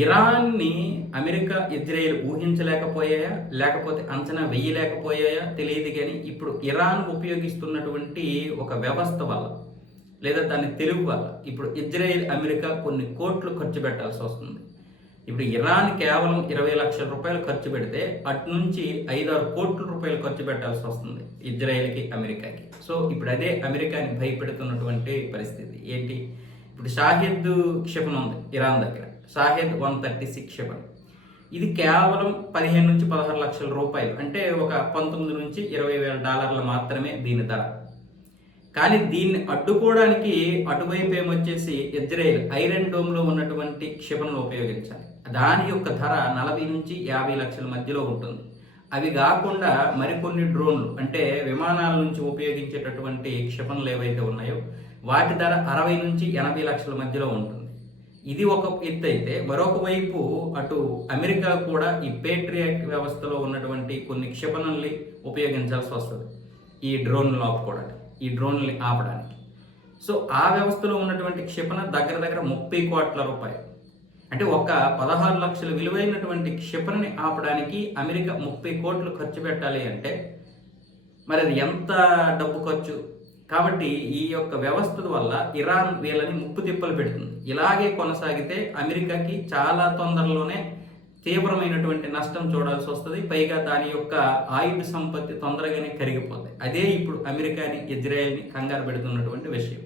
ఇరాన్ని America, Israel ఊహించలేకపోయాయా? లేకపోతే అంచనా వేయలేకపోయాయా? తెలియదు గానీ, ఇప్పుడు ఇరాన్ ఉపయోగిస్తున్నటువంటి ఒక వ్యవస్థ వల్ల, లేదా దాని తెలివి వల్ల ఇప్పుడు ఇజ్రాయెల్, అమెరికా కొన్ని కోట్లు ఖర్చు పెట్టాల్సొస్తుంది. ఇప్పుడు ఇరాన్ కేవలం 20 లక్షల రూపాయలు ఖర్చు పెడితే, అటు నుంచి 5-6 కోట్ల రూపాయలు ఖర్చు పెట్టాల్సొస్తుంది ఇజ్రాయెల్‌కి, అమెరికాకి. సో, ఇప్పుడు అదే అమెరికాని భయపెడుతున్నటువంటి పరిస్థితి. ఏంటి? ఇప్పుడు షాహిద్ క్షిపణి ఉంది ఇరాన్ దగ్గర. షాహిద్ 136 క్షిపణి. ఇది కేవలం 15-16 లక్షల రూపాయలు. అంటే ఒక $19,000-20,000 మాత్రమే దీని ధర. కానీ దీన్ని అడ్డుకోవడానికి అటువైపు ఏమొచ్చేసి ఇజ్రాయెల్ ఐరన్ డోమ్‌లో ఉన్నటువంటి క్షిపణులు ఉపయోగించాలి. దాని యొక్క ధర 40-50 లక్షల మధ్యలో ఉంటుంది. అవి కాకుండా మరికొన్ని డ్రోన్లు, అంటే విమానాల నుంచి ఉపయోగించేటటువంటి క్షిపణులు ఏవైతే ఉన్నాయో వాటి ధర 60-80 లక్షల మధ్యలో ఉంటుంది. ఇది ఒక ఎత్తు అయితే, మరొక వైపు అటు అమెరికా కూడా ఈ పేట్రియాట్ వ్యవస్థలో ఉన్నటువంటి కొన్ని క్షిపణుల్ని ఉపయోగించాల్సి వస్తుంది ఈ డ్రోన్లు ఆపుకోవడానికి, ఈ డ్రోన్లని ఆపడానికి. సో ఆ వ్యవస్థలో ఉన్నటువంటి క్షిపణ దగ్గర దగ్గర 30 కోట్ల రూపాయలు. అంటే ఒక 16 లక్షల విలువైనటువంటి క్షిపణిని ఆపడానికి అమెరికా 30 కోట్లు ఖర్చు పెట్టాలి అంటే మరి అది ఎంత డబ్బు ఖర్చు? కాబట్టి ఈ యొక్క వ్యవస్థ వల్ల ఇరాన్ వీళ్ళని ముప్పు తిప్పలు పెడుతుంది. ఇలాగే కొనసాగితే అమెరికాకి చాలా తొందరలోనే తీవ్రమైనటువంటి నష్టం చూడాల్సి వస్తుంది. పైగా దాని యొక్క ఆయుధ సంపత్తి తొందరగానే కరిగిపోతుంది. అదే ఇప్పుడు అమెరికాని, ఇజ్రాయెల్ని కంగారు పెడుతున్నటువంటి విషయం.